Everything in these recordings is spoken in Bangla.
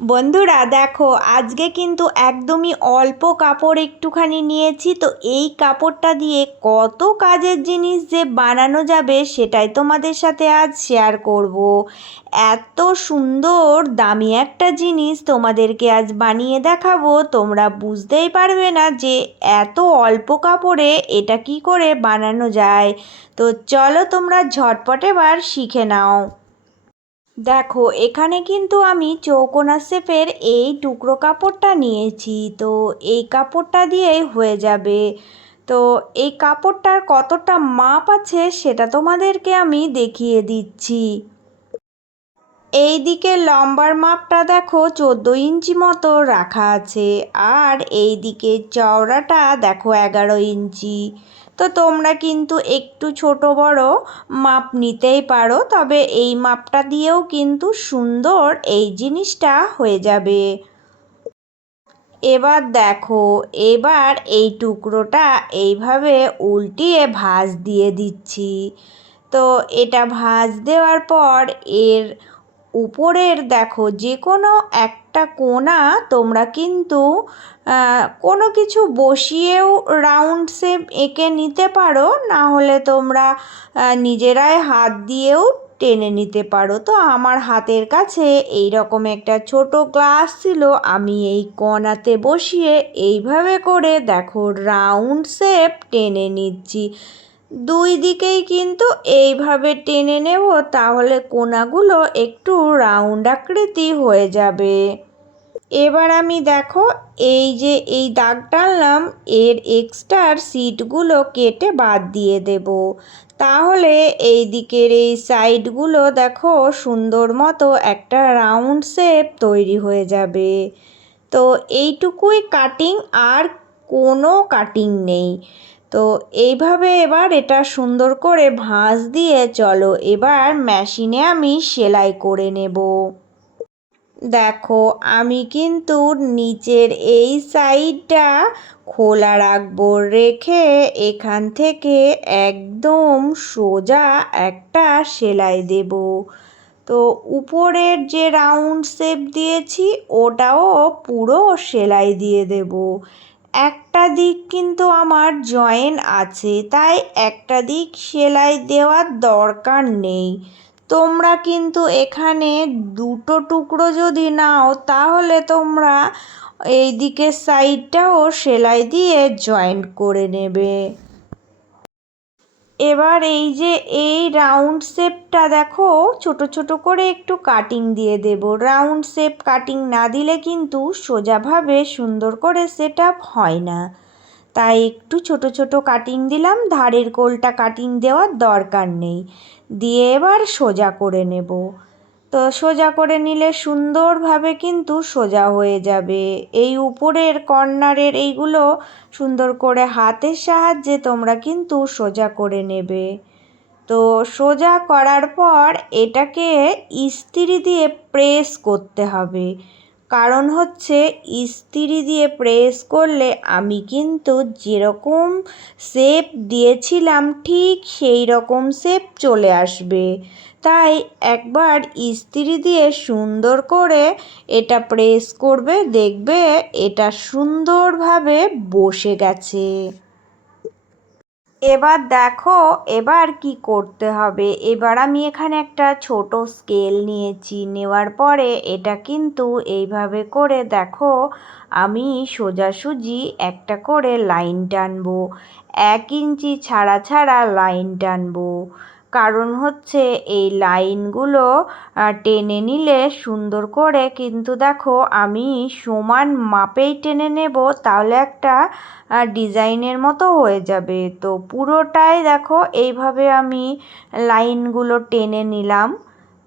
বন্ধুরা দেখো, আজকে কিন্তু একদমই অল্প কাপড় একটুখানি নিয়েছি। তো এই কাপড়টা দিয়ে কত কাজের জিনিস যে বানানো যাবে সেটাই তোমাদের সাথে আজ শেয়ার করব। এত সুন্দর দামি একটা জিনিস তোমাদেরকে আজ বানিয়ে দেখাবো, তোমরা বুঝতেই পারবে না যে এত অল্প কাপড়ে এটা কি করে বানানো যায়। তো চলো তোমরা ঝটপট এবার শিখে নাও। দেখো, এখানে কিন্তু আমি চৌকোনা শেপের এই টুকরো কাপড়টা নিয়েছি। তো এই কাপড়টা দিয়েই হয়ে যাবে। তো এই কাপড়টার কতটা মাপ আছে সেটা তোমাদেরকে আমি দেখিয়ে দিচ্ছি। এই দিকে লম্বার মাপটা দেখো 14 ইঞ্চি মতো রাখা আছে, আর এই দিকে চওড়াটা দেখো 11 ইঞ্চি। তো তোমরা কিন্তু একটু ছোট বড় মাপ নিতেই পারো, তবে এই মাপটা দিয়েও কিন্তু সুন্দর এই জিনিসটা হয়ে যাবে। এবার দেখো, এবার এই টুকরোটা এইভাবে উল্টিয়ে ভাঁজ দিয়ে দিচ্ছি। তো এটা ভাঁজ দেওয়ার পর এর উপরের দেখো যে কোনো একটা কোণা তোমরা কিন্তু কোনো কিছু বসিয়েও রাউন্ড শেপ এঁকে নিতে পারো, না হলে তোমরা নিজেরাই হাত দিয়েও টেনে নিতে পারো। তো আমার হাতের কাছে এই রকম একটা ছোট গ্লাস ছিল, আমি এই কোণাতে বসিয়ে এইভাবে করে দেখো রাউন্ড শেপ টেনে নিচ্ছি। দুই দিকেই কিন্তু এইভাবে টেনে নেব, তাহলে কোণাগুলো একটু রাউন্ড আকৃতি হয়ে যাবে। এবার আমি দেখো এই যে এই দাগ টানলাম, এর এক্সট্রার সিটগুলো কেটে বাদ দিয়ে দেব। তাহলে এই দিকের এই সাইডগুলো দেখো সুন্দর মতো একটা রাউন্ড শেপ তৈরি হয়ে যাবে। তো এইটুকুই কাটিং, আর কোনো কাটিং নেই। তো এইভাবে এবার এটা সুন্দর করে ভাঁজ দিয়ে চলো এবার মেশিনে আমি সেলাই করে নেব। দেখো, আমি কিন্তু নিচের এই সাইডটা খোলা রাখবো, রেখে এখান থেকে একদম সোজা একটা সেলাই দেব। তো উপরের যে রাউন্ড শেপ দিয়েছি ওটাও পুরো সেলাই দিয়ে দেব। একটা দিক কিন্তু আমার জয়েন আছে, তাই একটা দিক সেলাই দেওয়ার দরকার নেই। তোমরা কিন্তু এখানে দুটো টুকরো যদি নাও তাহলে তোমরা এই দিকের সাইডটাও সেলাই দিয়ে জয়েন্ট করে নেবে। এবার এই যে এই রাউন্ড শেপটা দেখো ছোট ছোট করে একটু কাটিং দিয়ে দেব। রাউন্ড শেপ কাটিং না দিলে কিন্তু সোজাভাবে সুন্দর করে সেট আপ হয় না, তাই একটু ছোট ছোট কাটিং দিলাম, ধারের কোলটা কাটিং দেওয়ার দরকার নেই। দিয়ে এবার সোজা করে নেব। তো সোজা করে নিলে সুন্দরভাবে কিন্তু সোজা হয়ে যাবে। এই উপরের কর্নারের এইগুলো সুন্দর করে হাতের সাহায্যে তোমরা কিন্তু সোজা করে নেবে। তো সোজা করার পর এটাকে ইস্ত্রি দিয়ে প্রেস করতে হবে। কারণ হচ্ছে ইস্ত্রি দিয়ে প্রেস করলে আমি কিন্তু যেরকম শেপ দিয়েছিলাম ঠিক সেই রকম শেপ চলে আসবে। তাই একবার ইস্ত্রি দিয়ে সুন্দর করে এটা প্রেস করবে, দেখবে এটা সুন্দরভাবে বসে গেছে। এবার দেখো এবার কি করতে হবে। এবার আমি এখানে একটা ছোট স্কেল নিয়েছি, নেওয়ার পরে এটা কিন্তু এইভাবে করে দেখো আমি সোজাসুজি একটা করে লাইন টানবো। 1 ইঞ্চি ছাড়া ছাড়া লাইন টানবো। কারণ হচ্ছে এই লাইনগুলো টেনে নিলে সুন্দর করে কিন্তু দেখো আমি সমান মাপেই টেনে নেব, তাহলে একটা ডিজাইনের মতো হয়ে যাবে। তো পুরোটাই দেখো এইভাবে আমি লাইনগুলো টেনে নিলাম।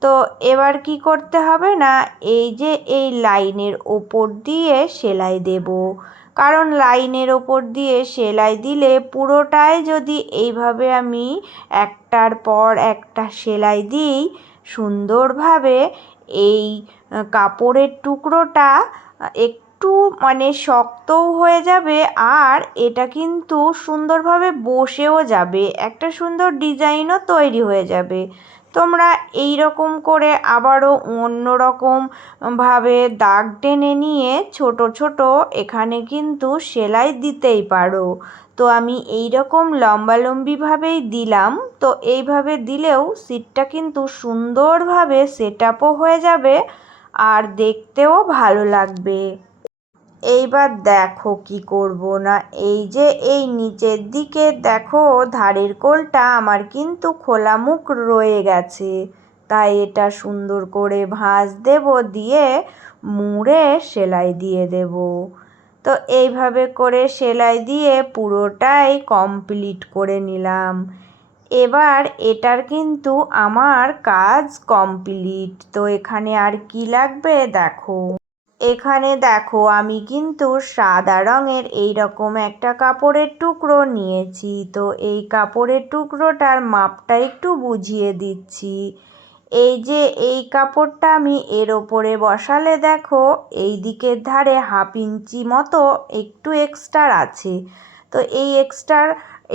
তো এবার কি করতে হবে না, এই যে এই লাইনের ওপর দিয়ে সেলাই দেব। কারণ লাইনের ওপর দিয়ে সেলাই দিলে পুরোটাই যদি এইভাবে আমি একটার পর একটা সেলাই দিই সুন্দরভাবে, এই কাপড়ের টুকরোটা একটু মানে শক্তও হয়ে যাবে, আর এটা কিন্তু সুন্দরভাবে বসেও যাবে, একটা সুন্দর ডিজাইনও তৈরি হয়ে যাবে। তোমরা এই রকম করে আবারও অন্য রকমভাবে দাগ টেনে নিয়ে ছোট ছোট এখানে কিন্তু সেলাই দিতেই পারো। তো আমি এই রকম লম্বালম্বিভাবেই দিলাম। তো এইভাবে দিলেও সিটটা কিন্তু সুন্দরভাবে সেট আপও হয়ে যাবে আর দেখতেও ভালো লাগবে। এইবার দেখো কি করব না, এই যে এই নিচের দিকে দেখো ধারের কোলটা আমার কিন্তু খোলা মুখ রয়ে গেছে, তাই এটা সুন্দর করে ভাঁজ দেব, দিয়ে মুড়ে সেলাই দিয়ে দেব। তো এইভাবে করে সেলাই দিয়ে পুরোটাই কমপ্লিট করে নিলাম। এবার এটার কিন্তু আমার কাজ কমপ্লিট। তো এখানে আর কি লাগবে দেখো, এখানে দেখো আমি কিন্তু সাদা রঙের এইরকম একটা কাপড়ের টুকরো নিয়েছি। তো এই কাপড়ের টুকরোটার মাপটা একটু বুঝিয়ে দিচ্ছি। এই যে এই কাপড়টা আমি এর ওপরে বসালে দেখো এই দিকের ধারে 1/2 ইঞ্চি মতো একটু এক্সট্রা আছে। তো এই এক্সট্রা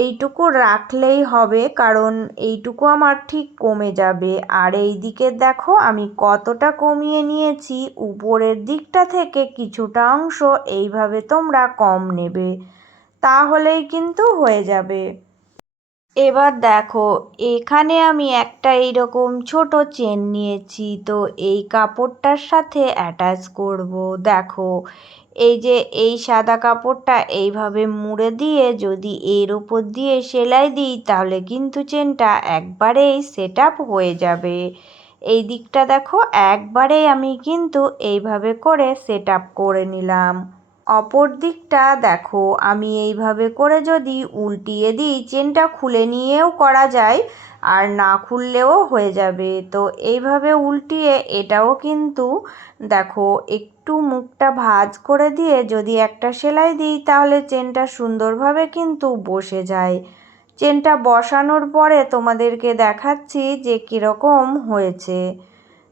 এইটুকু রাখলেই হবে, কারণ এইটুকু আমার ঠিক কমে যাবে। আর এই দিকে দেখো আমি কতটা কমিয়ে নিয়েছি, উপরের দিকটা থেকে কিছুটা অংশ এইভাবে তোমরা কম নেবে, তাহলেই কিন্তু হয়ে যাবে। এবার দেখো এখানে আমি একটা এইরকম ছোট চেন নিয়েছি। তো এই কাপড়টার সাথে অ্যাটাচ করব। দেখো এই যে এই সাদা কাপড়টা এইভাবে মুড়ে দিয়ে যদি এর উপর দিয়ে সেলাই দিই, তাহলে কিন্তু চেনটা একবারেই সেট আপ হয়ে যাবে। এই দিকটা দেখো একবারেই আমি কিন্তু এইভাবে করে সেট আপ করে নিলাম। অপর দিকটা দেখো আমি এইভাবে করে যদি উল্টিয়ে দিই, চেনটা খুলে নিয়েও করা যায় আর না খুললেও হয়ে যাবে। তো এইভাবে উল্টিয়ে এটাও কিন্তু দেখো একটু মুখটা ভাঁজ করে দিয়ে যদি একটা সেলাই দিই, তাহলে চেনটা সুন্দরভাবে কিন্তু বসে যায়। চেনটা বসানোর পরে তোমাদেরকে দেখাচ্ছি যে কীরকম হয়েছে।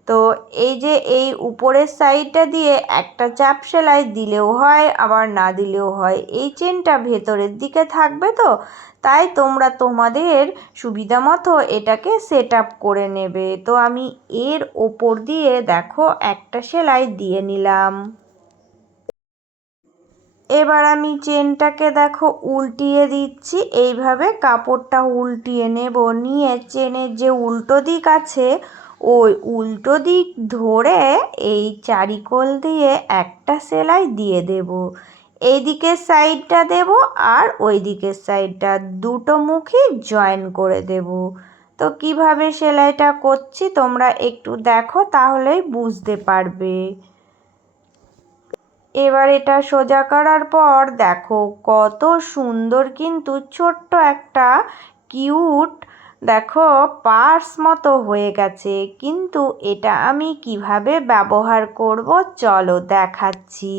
তো এই যে এই উপরের সাইডটা দিয়ে একটা চাপ সেলাই দিলেও হয় আবার না দিলেও হয়। এই চেনটা ভেতরের দিকে থাকবে, তো তাই তোমরা তোমাদের সুবিধা মতো এটাকে সেট আপ করে নেবে। তো আমি এর ওপর দিয়ে দেখো একটা সেলাই দিয়ে নিলাম। এবার আমি চেনটাকে দেখো উল্টিয়ে দিচ্ছি। এইভাবে কাপড়টা উল্টিয়ে নেব, নিয়ে চেনের যে উল্টো দিক আছে ওই উল্টো দিক ধরে এই চারিকোল দিয়ে একটা সেলাই দিয়ে দেব। এই দিকের সাইডটা দেব আর ওই দিকের সাইডটা, দুটো মুখই জয়েন করে দেব। তো কিভাবে সেলাইটা করছি তোমরা একটু দেখো, তাহলেই বুঝতে পারবে। এবার এটা সোজা করার পর দেখো কত সুন্দর কিন্তু ছোট্ট একটা কিউট দেখো পার্স মতো হয়ে গেছে। কিন্তু এটা আমি কিভাবে ব্যবহার করব চলো দেখাচ্ছি।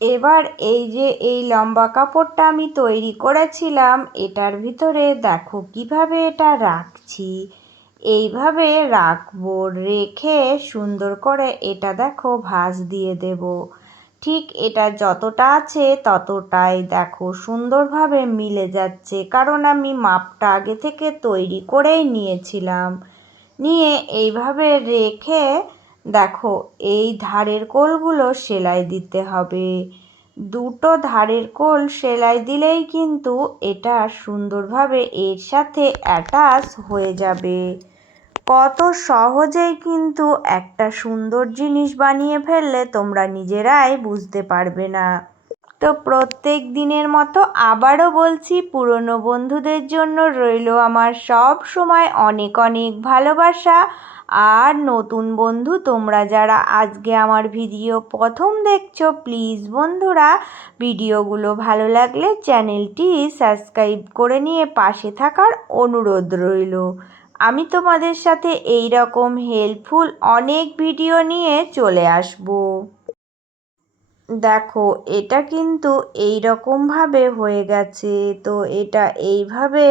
এবার এই যে এই লম্বা কাপড়টা আমি তৈরি করেছিলাম, এটার ভিতরে দেখো কিভাবে এটা রাখছি। এইভাবে রাখবো, রেখে সুন্দর করে এটা দেখো ভাঁজ দিয়ে দেব। ঠিক এটা যতটা আছে ততটাই দেখো সুন্দরভাবে মিলে যাচ্ছে, কারণ আমি মাপটা আগে থেকে তৈরি করেই নিয়েছিলাম। নিয়ে এইভাবে রেখে দেখো এই ধারের কোলগুলো সেলাই দিতে হবে। দুটো ধারের কোল সেলাই দিলেই কিন্তু এটা সুন্দরভাবে এর সাথে অ্যাটাচ হয়ে যাবে। কত সহজেই কিন্তু একটা সুন্দর জিনিস বানিয়ে ফেললে তোমরা নিজেরাই বুঝতে পারবে না। তো প্রত্যেক দিনের মতো আবারও বলছি, পুরনো বন্ধুদের জন্য রইল আমার সব সময় অনেক অনেক ভালোবাসা। আর নতুন বন্ধু তোমরা যারা আজকে আমার ভিডিও প্রথম দেখছো, প্লিজ বন্ধুরা ভিডিওগুলো ভালো লাগলে চ্যানেলটি সাবস্ক্রাইব করে নিয়ে পাশে থাকার অনুরোধ রইল। আমি তোমাদের সাথে এই রকম হেল্পফুল অনেক ভিডিও নিয়ে চলে আসব। দেখো এটা কিন্তু এই রকমভাবে হয়ে গেছে। তো এটা এইভাবে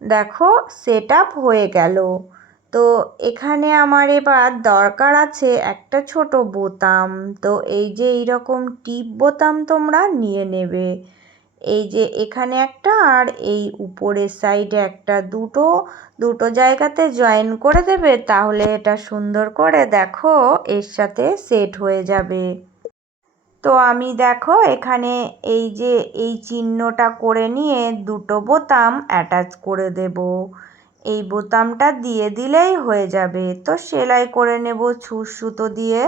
দেখো সেট আপ হয়ে গেল। তো এখানে আমার এবার দরকার আছে একটা ছোট বোতাম। তো এই যে এইরকম টিপ বোতাম তোমরা নিয়ে নেবে। এই যে এখানে একটা আর এই উপরের সাইডে একটা, দুটো জায়গাতে জয়েন করে দেবে, তাহলে এটা সুন্দর করে দেখো এর সাথে সেট হয়ে যাবে। তো আমি দেখো এখানে এই যে এই চিহ্নটা করে নিয়ে দুটো বোতাম অ্যাটাচ করে দেব। এই বোতামটা দিয়ে দিলেই হয়ে যাবে। তো সেলাই করে নেব ছুঁচ সুতো দিয়ে।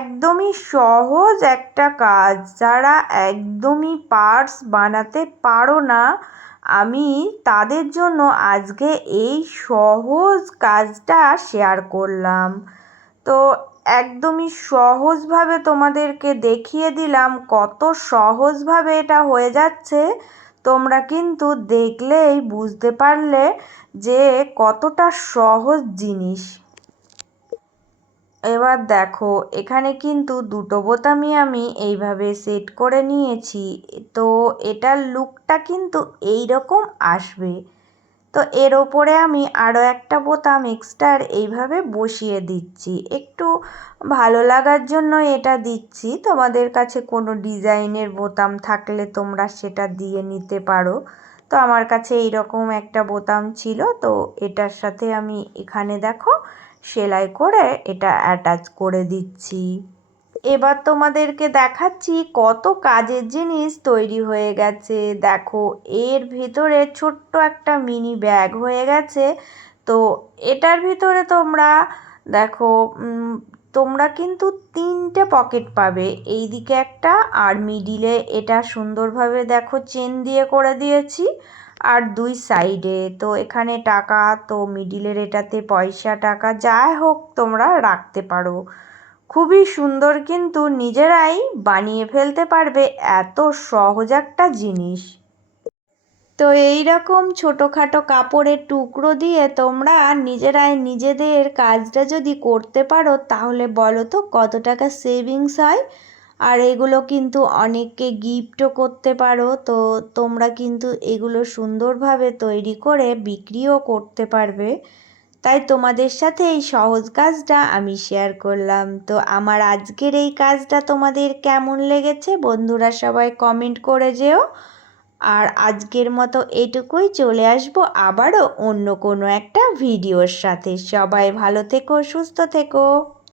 একদমই সহজ একটা কাজ, যারা একদমই পার্স বানাতে পারো না, আমি তাদের জন্য আজকে এই সহজ কাজটা শেয়ার করলাম। তো একদমই সহজভাবে তোমাদেরকে দেখিয়ে দিলাম, কত সহজভাবে এটা হয়ে যাচ্ছে। তোমরা কিন্তু দেখলেই বুঝতে পারলে যে কতটা সহজ জিনিস। এবার দেখো এখানে কিন্তু দুটো বোতামই আমি এইভাবে সেট করে নিয়েছি। তো এটার লুকটা কিন্তু এই রকম আসবে। তো এর ওপরে আমি আরও একটা বোতাম এক্সট্রা এইভাবে বসিয়ে দিচ্ছি, একটু ভালো লাগার জন্য এটা দিচ্ছি। তোমাদের কাছে কোনো ডিজাইনের বোতাম থাকলে তোমরা সেটা দিয়ে নিতে পারো। তো আমার কাছে এইরকম একটা বোতাম ছিল, তো এটার সাথে আমি এখানে দেখো সেলাই করে এটা অ্যাটাচ করে দিচ্ছি। এবার তোমাদেরকে দেখাচ্ছি কত কাজের জিনিস তৈরি হয়ে গেছে। দেখো এর ভিতরে ছোট্ট একটা মিনি ব্যাগ হয়ে গেছে। তো এটার ভিতরে তোমরা দেখো তোমরা কিন্তু 3টে পকেট পাবে, এই দিকে একটা আর মিডিলে এটা সুন্দরভাবে দেখো চেন দিয়ে করে দিয়েছি, আর 2 সাইডে। তো এখানে টাকা, তো মিডিলের এটাতে পয়সা টাকা যাই হোক তোমরা রাখতে পারো। খুবই সুন্দর, কিন্তু নিজেরাই বানিয়ে ফেলতে পারবে, এত সহজ একটা জিনিস। তো এই রকম ছোটোখাটো কাপড়ের টুকরো দিয়ে তোমরা নিজেরাই নিজেদের কাজটা যদি করতে পারো, তাহলে বলো তো কত টাকা সেভিংস হয়। আর এগুলো কিন্তু অনেককে গিফটও করতে পারো। তো তোমরা কিন্তু এগুলো সুন্দরভাবে তৈরি করে বিক্রিও করতে পারবে। তাই তোমাদের সাথে এই সহজ কাজটা আমি শেয়ার করলাম। তো আমার আজকের এই কাজটা তোমাদের কেমন লেগেছে বন্ধুরা সবাই কমেন্ট করে যেও। আর আজকের মতো এটুকুই, চলে আসবো আবারও অন্য কোনো একটা ভিডিওর সাথে। সবাই ভালো থেকো, সুস্থ থেকো।